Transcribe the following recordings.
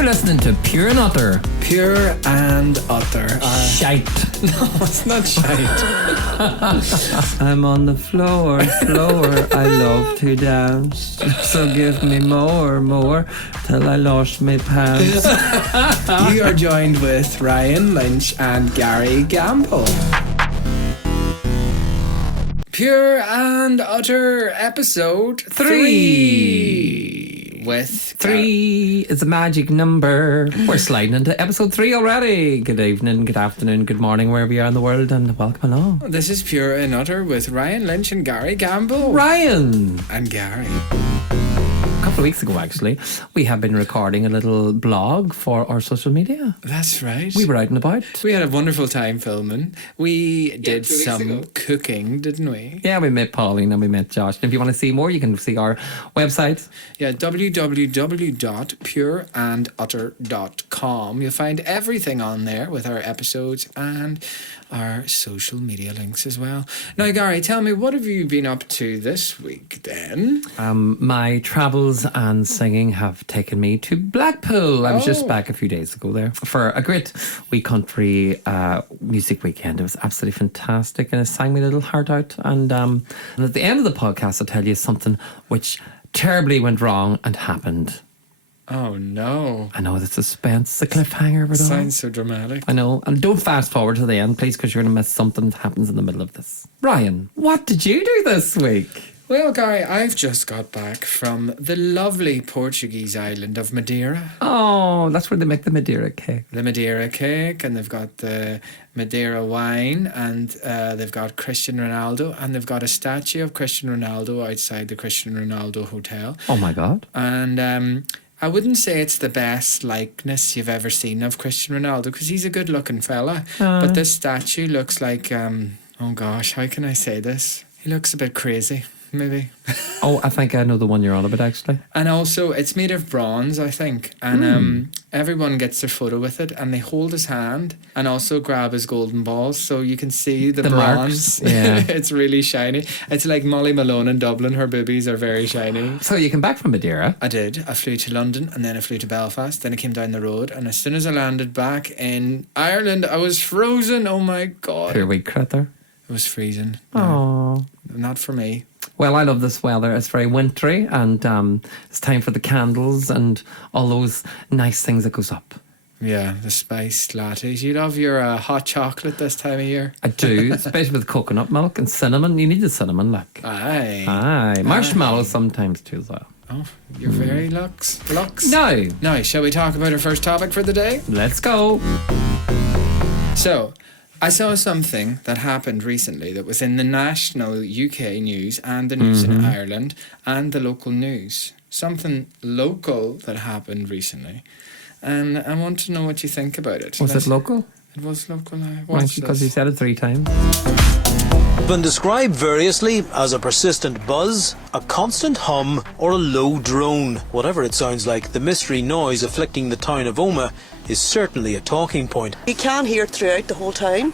You're listening to Pure and Utter. Pure and Utter. Shite. No, it's not shite. I'm on the floor. I love to dance. So give me more, till I lost my pants. You are joined with Ryan Lynch and Gary Gamble. Pure and Utter episode 3. With 3 is a magic number. We're sliding into episode 3 already. Good evening, good afternoon, good morning, wherever you are in the world, and welcome along. This is Pure and Utter with Ryan Lynch and Gary Gamble. Ryan! And Gary. A couple of weeks ago, actually, we have been recording a little blog for our social media. That's right. We were out and about. We had a wonderful time filming. We did some cooking, didn't we? Yeah, we met Pauline and we met Josh. And if you want to see more, you can see our website. Yeah, www.pureandutter.com. You'll find everything on there with our episodes and our social media links as well. Now, Gary, tell me, what have you been up to this week then? My travels and singing have taken me to Blackpool. I was just back a few days ago there for a great wee country music weekend. It was absolutely fantastic and it sang my little heart out. And at the end of the podcast, I'll tell you something which terribly went wrong and happened. Oh, no. I know, the suspense, the cliffhanger of it all. Sounds so dramatic. I know. And don't fast forward to the end, please, because you're going to miss something that happens in the middle of this. Ryan, what did you do this week? Well, Gary, I've just got back from the lovely Portuguese island of Madeira. Oh, that's where they make the Madeira cake. The Madeira cake, and they've got the Madeira wine, and they've got Cristiano Ronaldo, and they've got a statue of Cristiano Ronaldo outside the Cristiano Ronaldo hotel. Oh, my God. And I wouldn't say it's the best likeness you've ever seen of Cristiano Ronaldo, because he's a good-looking fella. But this statue looks like, oh gosh, how can I say this? He looks a bit crazy. Maybe. Oh, I think I know the one you're on about, actually. And also, it's made of bronze, I think. And everyone gets their photo with it, and they hold his hand and also grab his golden balls, so you can see the bronze. Marks. Yeah. It's really shiny. It's like Molly Malone in Dublin. Her boobies are very shiny. So you came back from Madeira? I did. I flew to London, and then I flew to Belfast. Then I came down the road, and as soon as I landed back in Ireland, I was frozen. Oh my God. Poor wee critter. It was freezing. Oh. Not for me. Well, I love this weather. It's very wintry, and it's time for the candles and all those nice things that goes up. Yeah, the spiced lattes. You love your hot chocolate this time of year. I do, especially with coconut milk and cinnamon. You need the cinnamon, like. Aye. Marshmallows sometimes too as well. Oh, you're very lux. Now, shall we talk about our first topic for the day? let's go. So, I saw something that happened recently that was in the national UK news and the news in Ireland and the local news. Something local that happened recently. And I want to know what you think about it. Was it local? It was local. Right, because you said it 3 times. Been described variously as a persistent buzz, a constant hum, or a low drone. Whatever it sounds like, the mystery noise afflicting the town of Omagh is certainly a talking point. You can hear it throughout the whole town,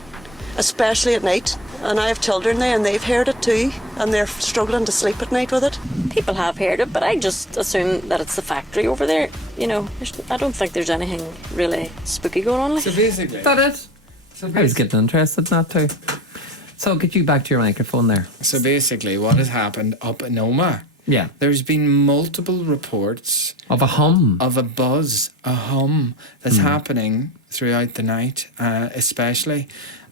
especially at night. And I have children there and they've heard it too, and they're struggling to sleep at night with it. People have heard it, but I just assume that it's the factory over there. You know, I don't think there's anything really spooky going on. So basically... Is that it? I was getting interested in that too. So get you back to your microphone there. So basically what has happened up in Omagh, Yeah. there's been multiple reports Of a hum. of a buzz, a hum that's happening throughout the night, especially.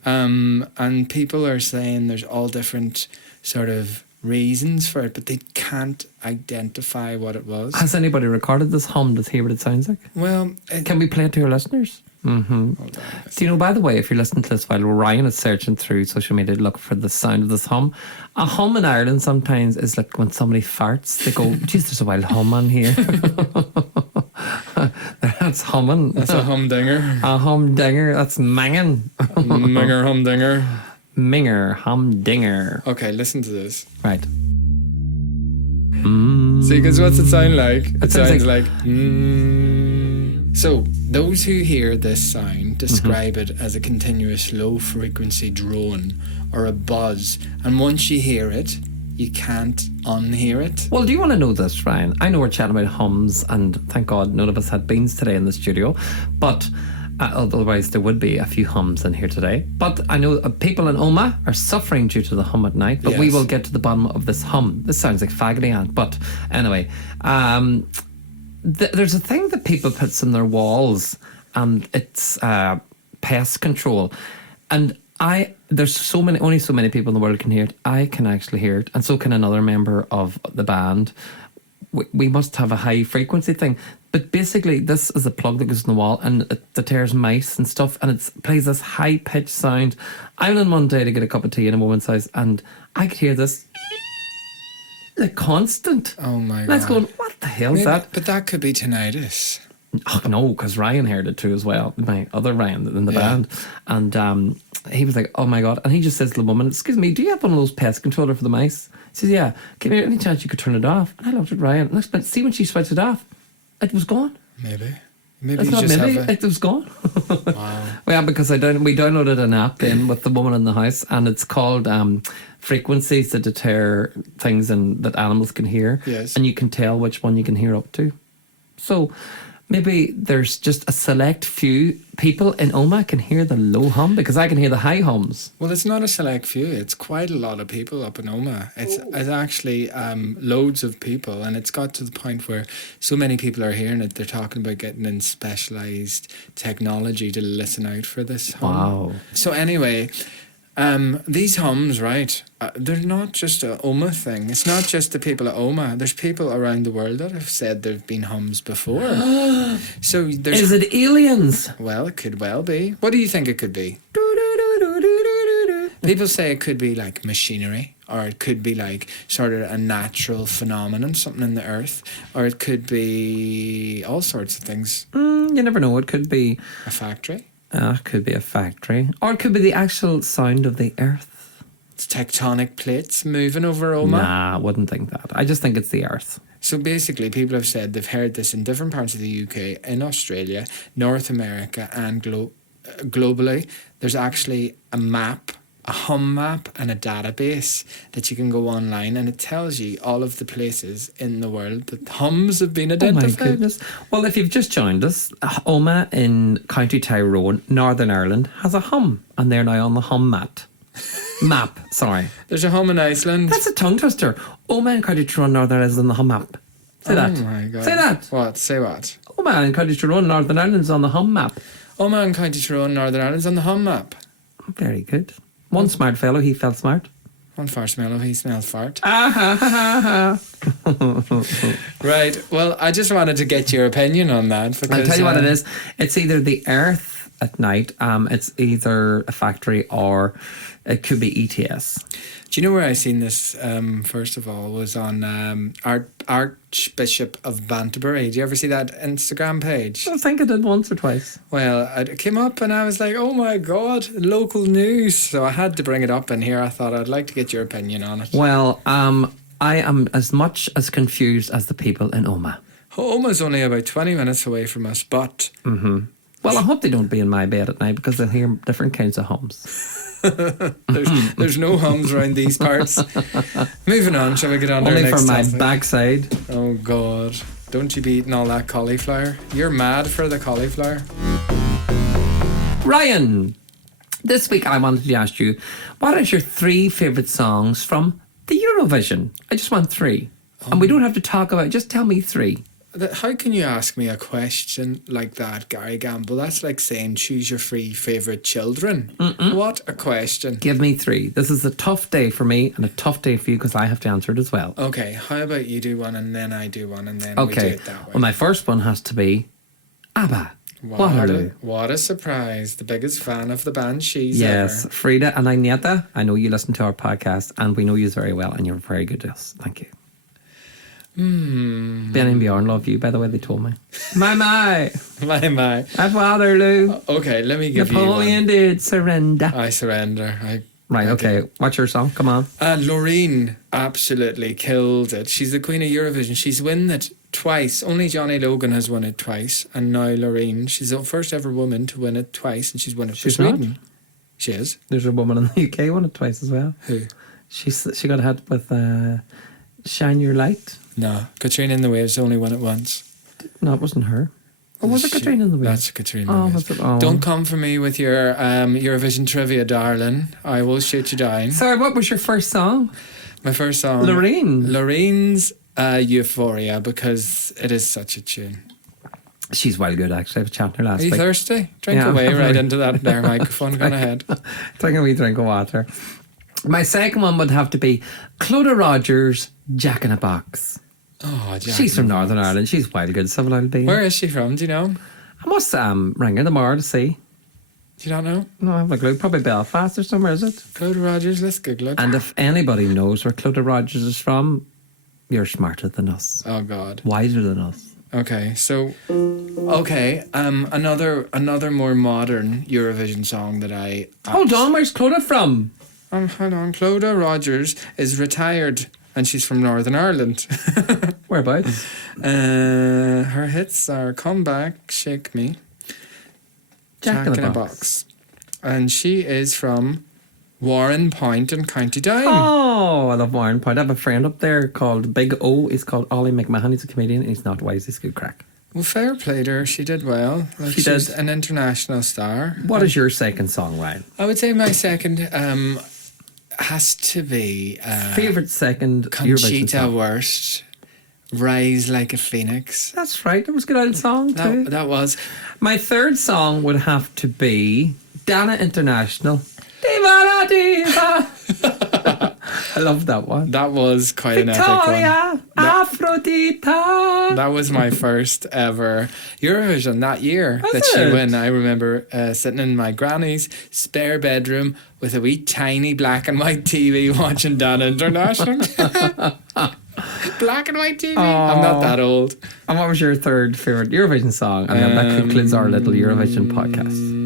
And people are saying there's all different sort of reasons for it, but they can't identify what it was. Has anybody recorded this hum? Does hear what it sounds like? Well, Can we play it to our listeners? hold on. Do you know, by the way, if you're listening to this while Ryan is searching through social media to look for the sound of this hum, a hum in Ireland sometimes is like when somebody farts, they go, geez, there's a wild hum on here. That's humming. That's a humdinger. A humdinger. That's manging. Minger humdinger. Minger, humdinger. Okay, listen to this. Right. See, because what's it sound like? It sounds sounds like... So, those who hear this sound describe it as a continuous low-frequency drone or a buzz. And once you hear it, you can't unhear it. Well, do you want to know this, Ryan? I know we're chatting about hums, and thank God none of us had beans today in the studio, but otherwise there would be a few hums in here today. But I know people in Oma are suffering due to the hum at night, but we Yes. will get to the bottom of this hum. This sounds like faggoty, Ant, but anyway, there's a thing that people put in their walls, and it's pest control. And there's only so many people in the world can hear it. I can actually hear it, and so can another member of the band. We must have a high frequency thing. But basically, this is a plug that goes in the wall, and it deters mice and stuff, and it plays this high pitched sound. I went in one day to get a cup of tea in a woman's house, and I could hear this like constant. Oh my And I was God. going, what the hell is that? But that could be tinnitus. Oh no, because Ryan heard it too as well. My other Ryan in the Yeah. band, and he was like, "Oh my God!" And he just says to the woman, "Excuse me, do you have one of those pest controller for the mice?" He says, "Yeah. Give me any chance you could turn it off." And I looked at Ryan, and I went, "See when she switched it off, it was gone. Maybe It's you not just maybe have a... it was gone." Wow. Well, because we downloaded an app in with the woman in the house, and it's called frequencies that deter things and that animals can hear. Yes. And you can tell which one you can hear up to. So maybe there's just a select few people in Oma can hear the low hum, because I can hear the high hums. Well, it's not a select few. It's quite a lot of people up in Oma. It's actually loads of people, and it's got to the point where so many people are hearing it. They're talking about getting in specialised technology to listen out for this hum. Wow. So anyway, these hums, right? They're not just a Oma thing. It's not just the people at Oma. There's people around the world that have said there've been hums before. So there's... Is it aliens? Well, it could well be. What do you think it could be? People say it could be like machinery, or it could be like sort of a natural phenomenon, something in the earth, or it could be all sorts of things. You never know. It could be. A factory. It could be a factory, or it could be the actual sound of the earth. It's tectonic plates moving over Oma. Nah, I wouldn't think that. I just think it's the earth. So basically, people have said they've heard this in different parts of the UK, in Australia, North America, and globally. There's actually a map, a hum map, and a database that you can go online, and it tells you all of the places in the world that hums have been Oh identified. my goodness. Well, if you've just joined us, Oma in County Tyrone, Northern Ireland, has a hum, and they're now on the hum mat. Map, sorry. There's a hum in Iceland. That's a tongue twister. Oma in County Tyrone, Northern Ireland is on the hum map. Say that. Oh my God. Say that. What? Say what? Oma in County Tyrone, Northern Ireland is on the hum map. Oma in County Tyrone, Northern Ireland's on the hum map. Very good. One smart fellow, he felt smart. One fart smell, he smells fart. Ah, ha, ha, ha, ha. Right. Well, I just wanted to get your opinion on that. Because, I'll tell you what it is. It's either the earth at night, it's either a factory, or it could be ETS. Do you know where I seen this? First of all, was on Archbishop of Banterbury. Do you ever see that Instagram page? I think I did once or twice. Well, it came up and I was like, oh my God, local news. So I had to bring it up in here. I thought I'd like to get your opinion on it. Well, I am as much as confused as the people in Oma. Oma's only about 20 minutes away from us, but Well, I hope they don't be in my bed at night, because they'll hear different kinds of hums. there's no hums around these parts. Moving on, shall we get on to our Only next for my topic? backside. Oh God, don't you be eating all that cauliflower. You're mad for the cauliflower. Ryan, this week I wanted to ask you, what is your 3 favourite songs from the Eurovision? I just want 3. And we don't have to talk about it, just tell me 3. How can you ask me a question like that, Gary Gamble? That's like saying choose your 3 favourite children. What a question. Give me 3. This is a tough day for me and a tough day for you, because I have to answer it as well. Okay, how about you do one and then I do one and then we do Okay. it that way? Well, my first one has to be ABBA. Waterloo. What a surprise. The biggest fan of the band she's Yes, ever. Frida and Agneta, I know you listen to our podcast, and we know you very well, and you're very good to us. Thank you. Ben and Bjorn love you, by the way, they told me. My. My. At Waterloo. Okay, let me give Napoleon you did surrender. one. I surrender. Right, okay. What's your song? Come on. Loreen absolutely killed it. She's the queen of Eurovision. She's won it twice. Only Johnny Logan has won it twice. And now Loreen, she's the first ever woman to win it twice, and she's won it for She's not? Sweden. She is. There's a woman in the UK won it twice as well. Who? She got a hit with Shine Your Light. No, Katrina in the Waves only won it once. No, it wasn't her. Or was it Katrina in the Waves? That's Katrina in Oh, the was Waves. it? Oh. Don't come for me with your Eurovision trivia, darling. I will shoot you down. Sorry, what was your first song? My first song. Lorraine's Euphoria, because it is such a tune. She's well good, actually. I was chatting to her last Are you week. thirsty? Drink Yeah, away I'm right very- into that there microphone. Go ahead. Taking a wee drink of water. My second one would have to be Clodagh Rogers, Jack in a Box. Oh, Jack She's in from the Northern Box. Ireland. She's wild good, so will I be. Where is she from? Do you know? I must ring her tomorrow to see. Do you not know? No, I have a clue. Probably Belfast or somewhere, is it? Claude Rogers, let's Google it. And if anybody knows where Clodagh Rogers is from, you're smarter than us. Oh, God. Wiser than us. Okay, so another more modern Eurovision song that I Hold on, where's Clodagh from? hold on. Clodagh Rogers is retired and she's from Northern Ireland. Whereabouts? Her hits are Come Back, Shake Me, Jack in a Box. and she is from Warren Point in County Down. Oh, I love Warren Point. I have a friend up there called Big O. He's called Ollie McMahon. He's a comedian and he's not wise. He's good crack. Well, fair play to her. She did well. She did. She's an international star. What is your second song, Ryan? I would say my second has to be Favourite second Eurovision Conchita song? Wurst, Rise Like a Phoenix. That's right. That was a good old song too. That was. My third song would have to be Dana International. Diva la diva. I love that one. That was quite an epic Victoria, one. Aphrodita. That was my first ever Eurovision that year Was that she it? won. I remember sitting in my granny's spare bedroom with a wee tiny black and white TV watching Dana International. Black and white TV. I'm not that old. And what was your third favourite Eurovision song? And then that concludes our little Eurovision podcast.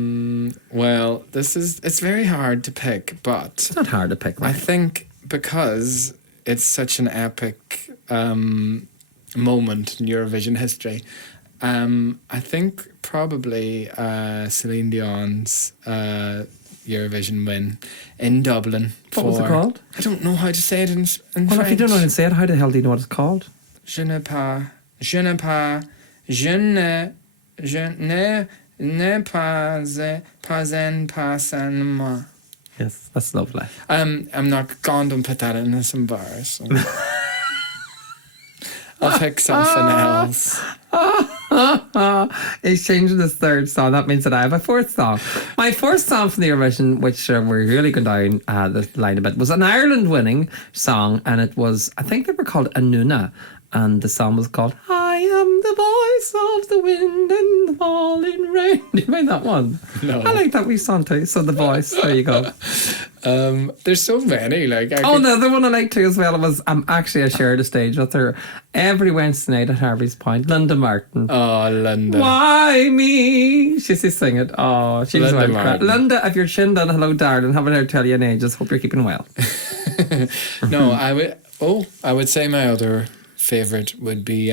Well, it's very hard to pick, but It's not hard to pick. I Right? think because it's such an epic moment in Eurovision history, I think probably Celine Dion's Eurovision win in Dublin. What was it called? I don't know how to say it in Well, French. if you don't know how to say it, how the hell do you know what it's called? Je ne pas, je ne pas, je ne pas en moi. Yes, that's lovely. I'm not going to put that in. It's embarrassing. I'll pick something else. He's changing his third song. That means that I have a fourth song. My fourth song from the Eurovision, which we're really going down the line a bit, was an Ireland winning song, and it was, I think they were called Anuna, and the song was called I Am the Voice of the Wind and the Falling Rain. Do you mind that one? No. I like that wee song too. So The Voice, there you go. There's so many. Like The other one I like too as well was actually I shared a stage with her every Wednesday night at Harvey's Point. Linda Martin. Oh, Linda. Why me? She says sing it. Oh, she's Linda well Martin. Linda, if you're chin down, hello darling. Haven't heard tell you an age. Just hope you're keeping well. No, I would say my other favourite would be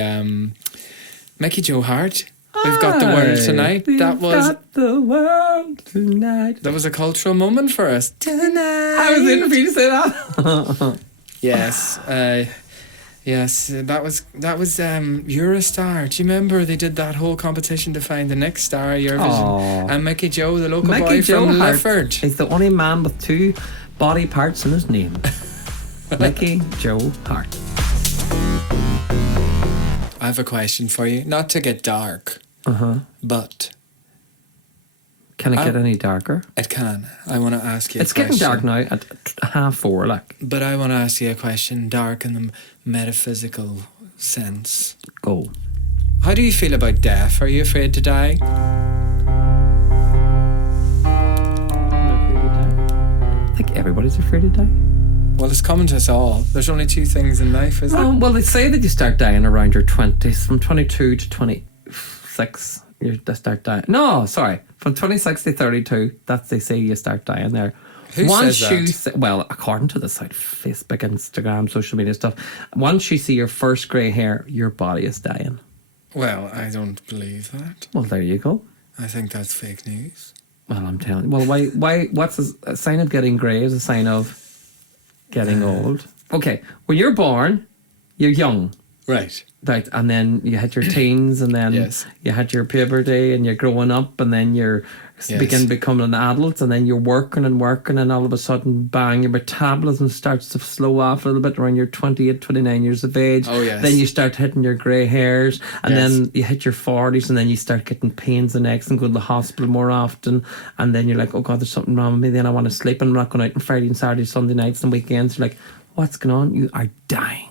Mickey Joe Hart. We've got the world tonight. We've That was got the world tonight. a cultural moment for us. Tonight. I was waiting for you to say that. Yes, yes, that was Eurostar. Do you remember they did that whole competition to find the next star of Eurovision? Aw. And Mickey Joe, the local Mickey boy Joe from Hart Lifford. is the only man with two body parts in his name. Mickey Joe Hart. I have a question for you, not to get dark, but Can it get any darker? it can. I want to ask you. It's a getting question. dark now at 4:30. Like, But I want to ask you a question, dark in the metaphysical sense. go. How do you feel about death? Are you afraid to die? I think everybody's afraid to die. Well, it's coming to us all. There's only two things in life, isn't it? Well, they say that you start dying around your 20s, from 22 to 26. You start dying. No, sorry, from 26 to 32. That's they say you start dying there. Who once says you that? well, according to the site, Facebook, Instagram, social media stuff. Once you see your first grey hair, your body is dying. Well, I don't believe that. Well, there you go. I think that's fake news. Well, I'm telling you. Well, why? What's a sign of getting grey is a sign of getting old. Okay, when you're born, you're young. Right. Right, and then you had your teens, and then Yes. you had your puberty, and you're growing up, and then you're begin becoming an adult, and then you're working, and all of a sudden, bang, your metabolism starts to slow off a little bit around your 28, 29 years of age. Oh, yes. Then you start hitting your grey hairs, and Yes. then you hit your 40s, and then you start getting pains in the necks and go to the hospital more often, and then you're like, oh God, there's something wrong with me, then I want to sleep, and I'm not going out on Friday and Saturday, Sunday nights and weekends. You're like, what's going on? You are dying.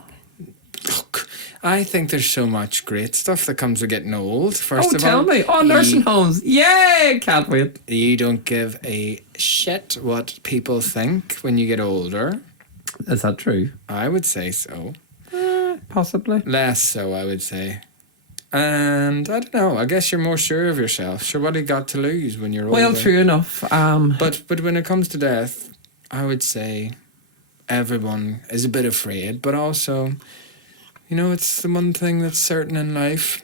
Look, I think there's so much great stuff that comes with getting old. First of Tell all, me. Oh, nursing homes. Yay! Can't wait. you don't give a shit what people think when you get older. Is that true? I would say so. Possibly. Less so, I would say. And I don't know. I guess you're more sure of yourself. Sure, what do you got to lose when you're older? Well, true enough. But when it comes to death, I would say everyone is a bit afraid, but also, you know, it's the one thing that's certain in life.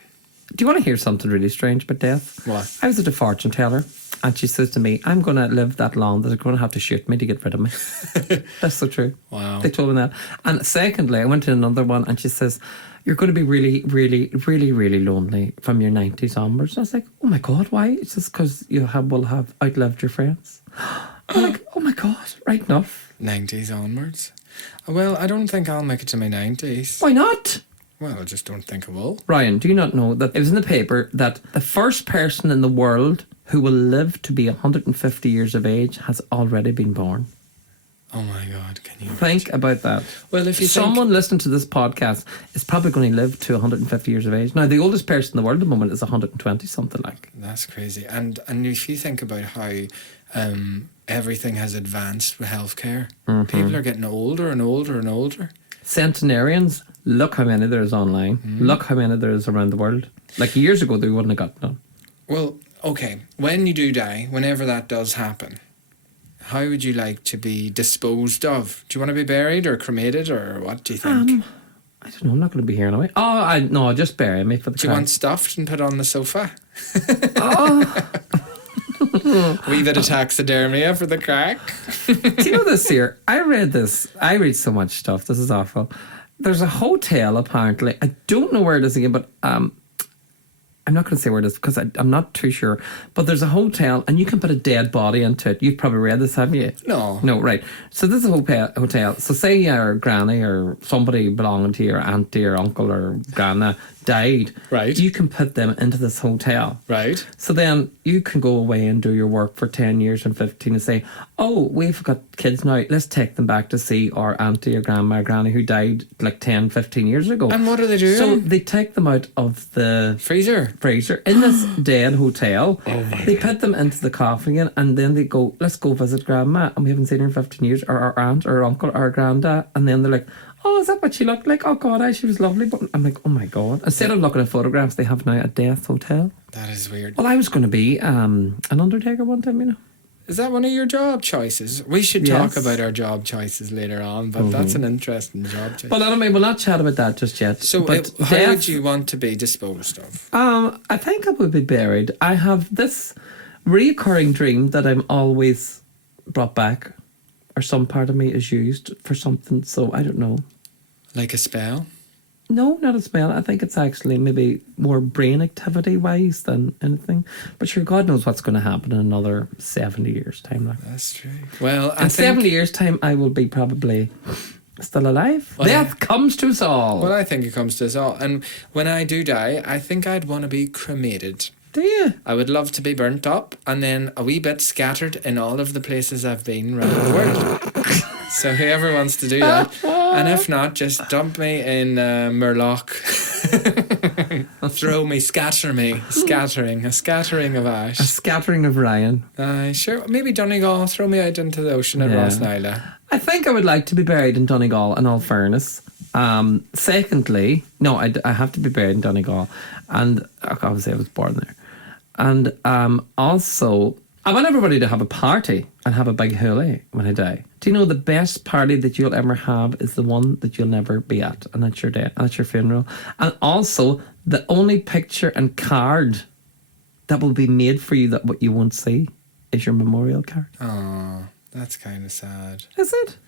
Do you want to hear something really strange about death? What? I was at a fortune teller, and she says to me, I'm going to live that long that they're going to have to shoot me to get rid of me. That's so true. Wow. They told me that. And secondly, I went to another one, and she says, you're going to be really, really, really, really lonely from your 90s onwards. And I was like, oh my God, why? It's just because will have outlived your friends. I'm like, oh my God, right enough. 90s onwards? Well, I don't think I'll make it to my 90s. Why not? Well, I just don't think I will. Ryan, do you not know that it was in the paper that the first person in the world who will live to be 150 years of age has already been born? Oh my God, can you Think about that. Well, if you Someone listening to this podcast is probably going to live to 150 years of age. Now, the oldest person in the world at the moment is 120, something like. That's crazy. And if you think about how everything has advanced with healthcare, people are getting older and older and older. Centenarians, look how many there is online. Look how many there is around the world. Like years ago, they wouldn't have got done. Well, okay, when you do die, whenever that does happen, how would you like to be disposed of? Do you want to be buried or cremated, or what do you think? I don't know, I'm not going to be here anyway. No, just bury me for the Do you want stuffed and put on the sofa? Oh. Wee bit of taxidermia for the crack. Do you know this here? I read this. I read so much stuff. This is awful. There's a hotel, apparently. I don't know where it is again, but I'm not going to say where it is because I'm not too sure. But there's a hotel, and you can put a dead body into it. You've probably read this, haven't you? No. No, right. So this is a hotel. So say your granny or somebody belonging to your auntie or uncle or grandma died. Right. You can put them into this hotel. Right. So then you can go away and do your work for 10 years and 15 and say, oh, we've got kids now. Let's take them back to see our auntie or grandma or granny who died like 10, 15 years ago. And what are they doing? So they take them out of the freezer in this dead hotel. They put them into the coffin again, and then they go, let's go visit grandma, and we haven't seen her in 15 years, or our aunt or uncle or our granddad. And then they're like, oh, is that what she looked like? Oh God, she was lovely. But I'm like, oh my God. Instead of looking at photographs, they have now a death hotel. That is weird. Well, I was going to be an undertaker one time, you know. Is that one of your job choices? We should talk about our job choices later on, but that's an interesting job choice. Well, anyway, we'll not chat about that just yet. So but how would you want to be disposed of? I think I would be buried. I have this reoccurring dream that I'm always brought back, or some part of me is used for something, so I don't know. Like a spell? No, not a spell. I think it's actually maybe more brain activity wise than anything. But sure, God knows what's going to happen in another 70 years' time. Like. That's true. Well, in 70 years' time, I will be probably still alive. Well, death comes to us all. Well, I think it comes to us all. And when I do die, I think I'd want to be cremated. Do you? I would love to be burnt up and then a wee bit scattered in all of the places I've been around the world. So whoever wants to do that. And if not, just dump me in Murloch. Throw me, scatter me. A scattering of ash. A scattering of Ryan. Sure, maybe Donegal, throw me out into the ocean at Rossnyla. I think I would like to be buried in Donegal, in all fairness. Secondly, no, I have to be buried in Donegal. And obviously I was born there. And also, I want everybody to have a party and have a big hoolie when I die. Do you know the best party that you'll ever have is the one that you'll never be at, and that's your day, and that's your funeral. And also, the only picture and card that will be made for you that what you won't see is your memorial card. Oh, that's kind of sad. Is it?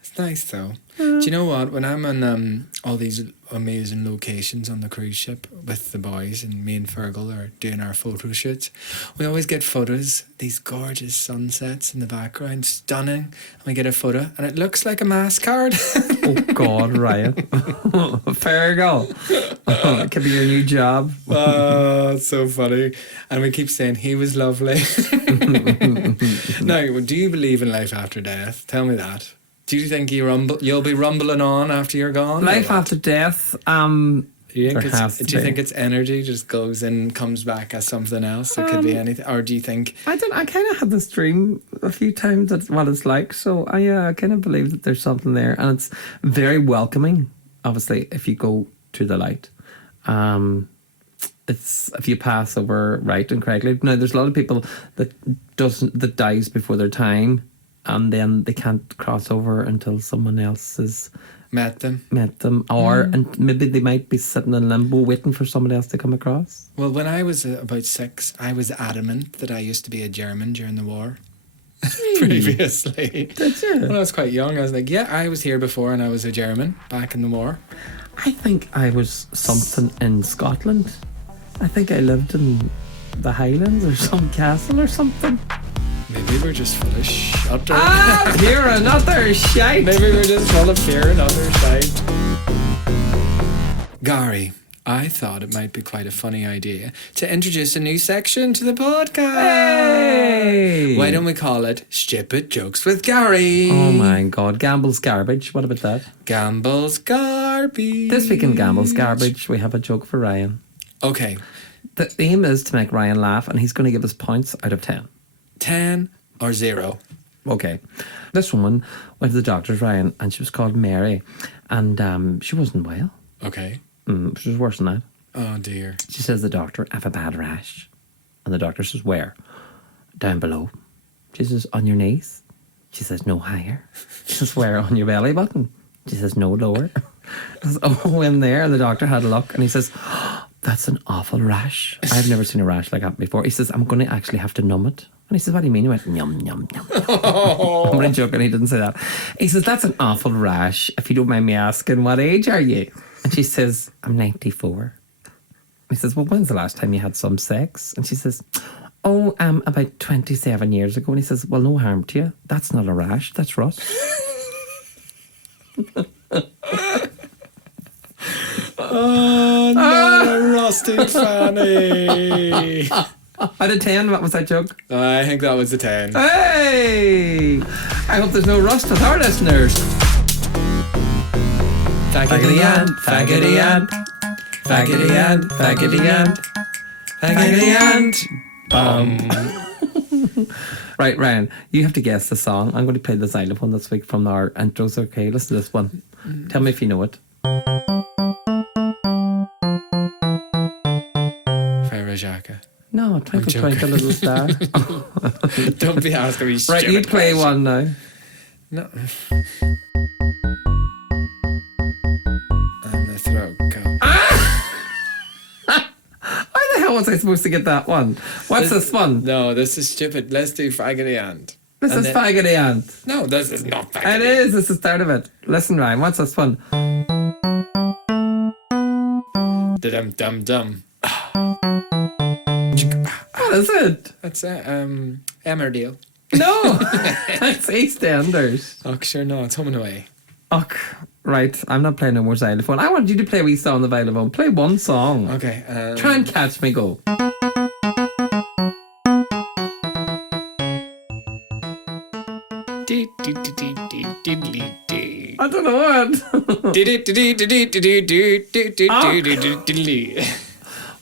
It's nice though. Do you know what? When I'm on all these amazing locations on the cruise ship with the boys, and me and Fergal are doing our photo shoots, we always get photos, these gorgeous sunsets in the background, stunning. And we get a photo and it looks like a mass card. Oh God, Ryan. Fergal. It could be your new job. Oh, it's so funny. And we keep saying he was lovely. Now, do you believe in life after death? Tell me that. Do you think you'll be rumbling on after you're gone? Life after death. Do you do you think it's energy just goes in, comes back as something else? It could be anything. Or do you think... I kind of had this dream a few times that's what it's like. So I kind of believe that there's something there. And it's very welcoming, obviously, if you go to the light. It's if you pass over right and correctly. Now, there's a lot of people that dies before their time. And then they can't cross over until someone else has met them. And maybe they might be sitting in limbo waiting for someone else to come across. Well, when I was about 6, I was adamant that I used to be a German during the war. Previously. Did you? When I was quite young, I was like, yeah, I was here before and I was a German back in the war. I think I was something in Scotland. I think I lived in the Highlands or some castle or something. Maybe we're just full of shit. Here another shite. Maybe we're just full of fear and other shite. Gary, I thought it might be quite a funny idea to introduce a new section to the podcast. Hey! Why don't we call it Stupid Jokes with Gary? Oh my God, Gamble's Garbage. What about that? Gamble's Garbage. This week in Gamble's Garbage, we have a joke for Ryan. Okay. The aim is to make Ryan laugh, and he's going to give us points out of 10. 10 or 0. Okay. This woman went to the doctor's, Ryan, and she was called Mary, and she wasn't well. Okay. She was worse than that. Oh dear. She says to the doctor, I have a bad rash. And the doctor says, where? Down below. She says, on your knees? She says, no, higher. She says, where? On your belly button? She says, no, lower. I says, oh, in there. And the doctor had a look, and he says, oh, that's an awful rash. I've never seen a rash like that before. He says, I'm going to actually have to numb it. And he says, what do you mean? He went, yum, yum, yum, yum. I'm only joking, he didn't say that. He says, that's an awful rash. If you don't mind me asking, what age are you? And she says, I'm 94. He says, well, when's the last time you had some sex? And she says, oh, about 27 years ago. And he says, well, no harm to you. That's not a rash, that's rust. Oh, no, Rusty Fanny. Out of 10, what was that joke? I think that was a 10. Hey! I hope there's no rust with our listeners. Faggoty ant, faggoty ant, faggoty ant, faggoty ant, faggoty ant. Right, Ryan, you have to guess the song. I'm going to play the xylophone this week from our intros, okay? Listen to this one. Tell me if you know it. Farajaka. No, Twinkle Twinkle Little Star. Don't be asking me stupid Right, you play questions. one now. No. And the throat go. Why the hell was I supposed to get that one? What's this one? No, this is stupid. Let's do faggoty ant. This And is then- Faggoty Ant. No, this is not faggoty. It is. This is the start of it. Listen, Ryan, what's this one? Dum dum dum. What is it? That's Emmerdale. No, it's EastEnders. Oh, sure, no, it's Home and Away. Ugh, right. I'm not playing no more xylophone. I wanted you to play a wee song on the xylophone. Play one song. Okay. Try and catch me, go. I don't know what.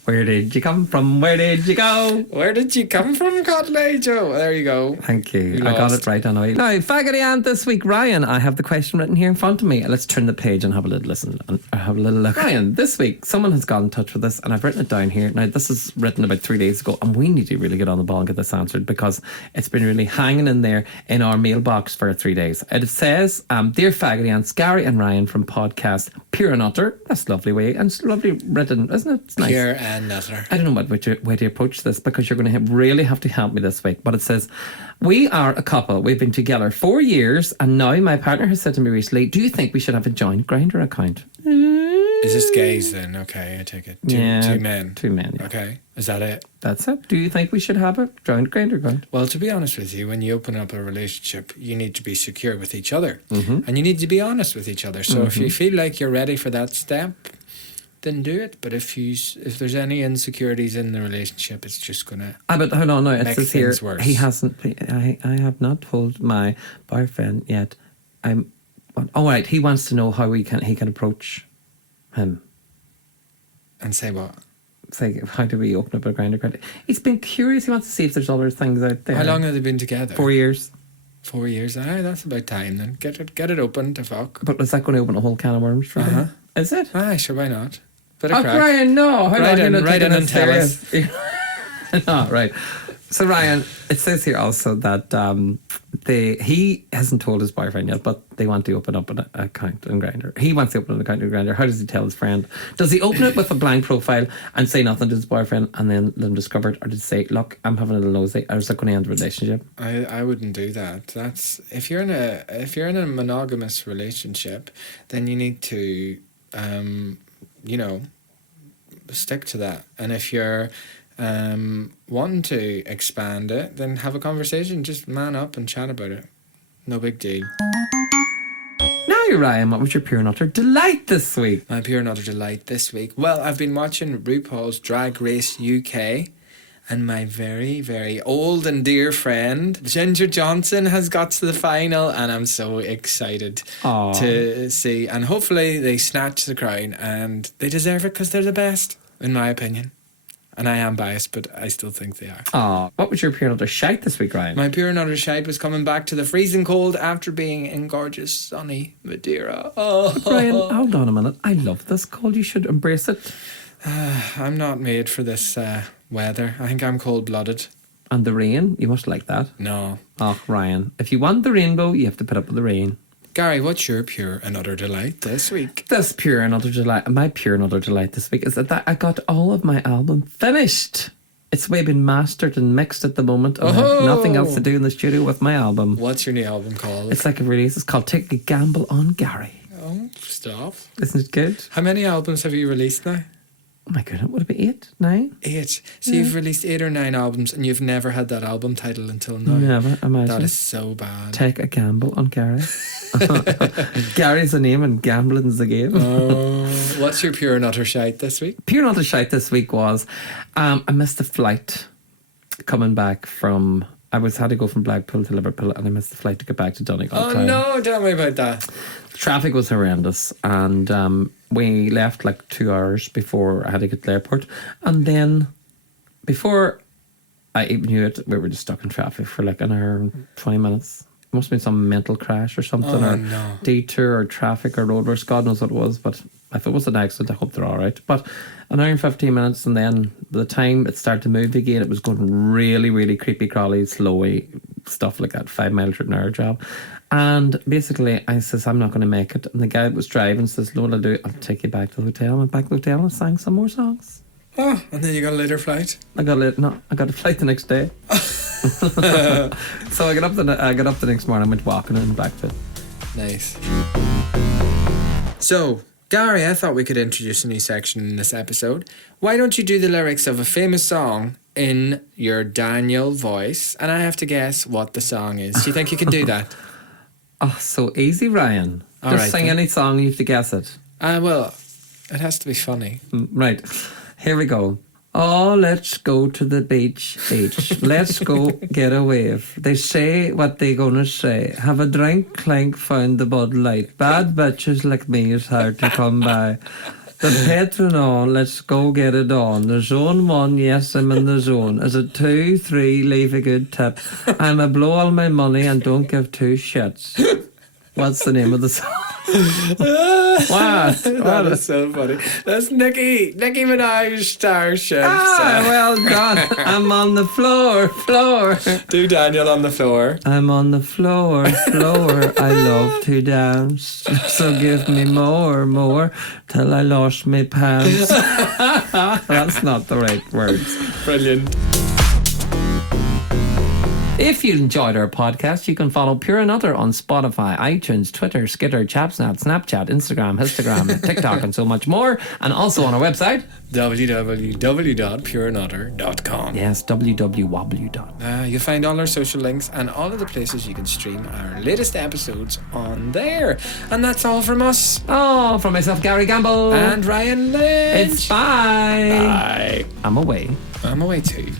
Where did you come from? Where did you go? Where did you come from, Cotley Joe? There you go. Thank you. You I got lost. it right anyway. Now, Faggoty Ant this week. Ryan, I have the question written here in front of me. Let's turn the page and have a little listen and have a little look. Ryan, this week, someone has got in touch with us and I've written it down here. Now, this is written about 3 days ago and we need to really get on the ball and get this answered because it's been really hanging in there in our mailbox for 3 days. It says, Dear Faggoty Ants, Gary and Ryan from podcast Pure and Utter. That's a lovely way and it's lovely written, isn't it? It's nice. Pure and Another. I don't know what way to approach this because you're going to really have to help me this week. But it says, we are a couple. We've been together 4 years, and now my partner has said to me recently, do you think we should have a joint Grindr account? Is this gays then? Okay, I take it. Two men. 2 men, yeah. Okay, is that it? That's it. Do you think we should have a joint Grindr account? Well, to be honest with you, when you open up a relationship, you need to be secure with each other. And you need to be honest with each other. So if you feel like you're ready for that step, then do it. But if there's any insecurities in the relationship, it's just going to But hold on, no, it make says things here, worse. he hasn't, I have not told my boyfriend yet. Right, he wants to know how he can approach him. And say what? Say, how do we open up a Grindr account? He's been curious. He wants to see if there's other things out there. How long have they been together? 4 years. 4 years. Aye, that's about time then. Get it open to fuck. But is that going to open a whole can of worms for him? Is it? Aye, sure, why not? Bit of Oh, crack. Ryan, no. How Write long in, are you write in taking and this tell us. serious? No, right. So Ryan, it says here also that he hasn't told his boyfriend yet, but they want to open up an account on Grindr. He wants to open an account on Grindr. How does he tell his friend? Does he open it with a blank profile and say nothing to his boyfriend and then let him discover it, or does he say, "Look, I'm having a little nosy," or is that going to end the relationship? I wouldn't do that. That's if you're in a monogamous relationship, then you need to stick to that. And if you're wanting to expand it, then have a conversation. Just man up and chat about it. No big deal. Now, Ryan, what was your pure and utter delight this week? My pure and utter delight this week. Well, I've been watching RuPaul's Drag Race UK, and my very, very old and dear friend Ginger Johnson has got to the final, and I'm so excited to see. And hopefully they snatch the crown, and they deserve it because they're the best, in my opinion. And I am biased, but I still think they are. What was your pure and utter shite this week, Ryan? My pure and utter shite was coming back to the freezing cold after being in gorgeous, sunny Madeira. Ryan, hold on a minute. I love this cold. You should embrace it. I'm not made for this weather. I think I'm cold-blooded. And the rain, you must like that. No. Oh, Ryan, if you want the rainbow, you have to put up with the rain. Gary, what's your pure and utter delight this week? This pure and utter delight, my pure and utter delight this week is that I got all of my album finished. It's way been mastered and mixed at the moment. And I have nothing else to do in the studio with my album. What's your new album called? It's like a release. It's called Take a Gamble on Gary. Oh, stop. Isn't it good? How many albums have you released now? Oh my goodness, would it be 8, 9? 8. So you've released 8 or 9 albums and you've never had that album title until now. Never, imagine. That is so bad. Take a Gamble on Gary. Gary's the name and gambling's the game. What's your pure and utter shite this week? Pure and utter shite this week was I missed the flight coming back from... I had to go from Blackpool to Liverpool, and I missed the flight to get back to Donegal. Oh no, tell me about that. Traffic was horrendous, and we left like 2 hours before I had to get to the airport. And then before I even knew it, we were just stuck in traffic for like an hour and 20 minutes. It must have been some mental crash or something, or detour or traffic or roadworks. God knows what it was, but if it was an accident, I hope they're all right. But an hour and 15 minutes, and then by the time it started to move again, it was going really, really creepy, crawly, slowy, stuff like that, 5 miles an hour job. And basically, I says, I'm not going to make it. And the guy that was driving says, no, what I'll do, I'll take you back to the hotel. I went back to the hotel and sang some more songs. Oh, and then you got a later flight? I got a flight the next day. So I got up the next morning, went walking and back to it. Nice. So, Gary, I thought we could introduce a new section in this episode. Why don't you do the lyrics of a famous song in your Daniel voice, and I have to guess what the song is. Do you think you can do that? Oh, so easy, Ryan. All Just right, sing then. any song, you have to guess it. Well, it has to be funny. Right, here we go. Oh, let's go to the beach. Let's go get a wave. They say what they gonna say. Have a drink, clink, found the Bud Light. Bad bitches like me is hard to come by. The patron on, let's go get it on. The zone 1, yes, I'm in the zone. Is it 2, 3, leave a good tip. I'm a blow all my money and don't give 2 shits. What's the name of the song? What? That is so funny. That's Nicki Minaj, star chef. Well done. I'm on the floor. Do Daniel on the floor. I'm on the floor. I love to dance. So give me more, till I lost my pants. That's not the right words. Brilliant. If you enjoyed our podcast, you can follow Pure Another on Spotify, iTunes, Twitter, Skitter, Chapsnap, Snapchat, Instagram, Histogram, TikTok, and so much more. And also on our website, www.pureanother.com. yes, www. You'll find all our social links and all of the places you can stream our latest episodes on there. And that's all from us. Oh, from myself, Gary Gamble. And Ryan Lynch. It's bye. Bye. I'm away. I'm away too.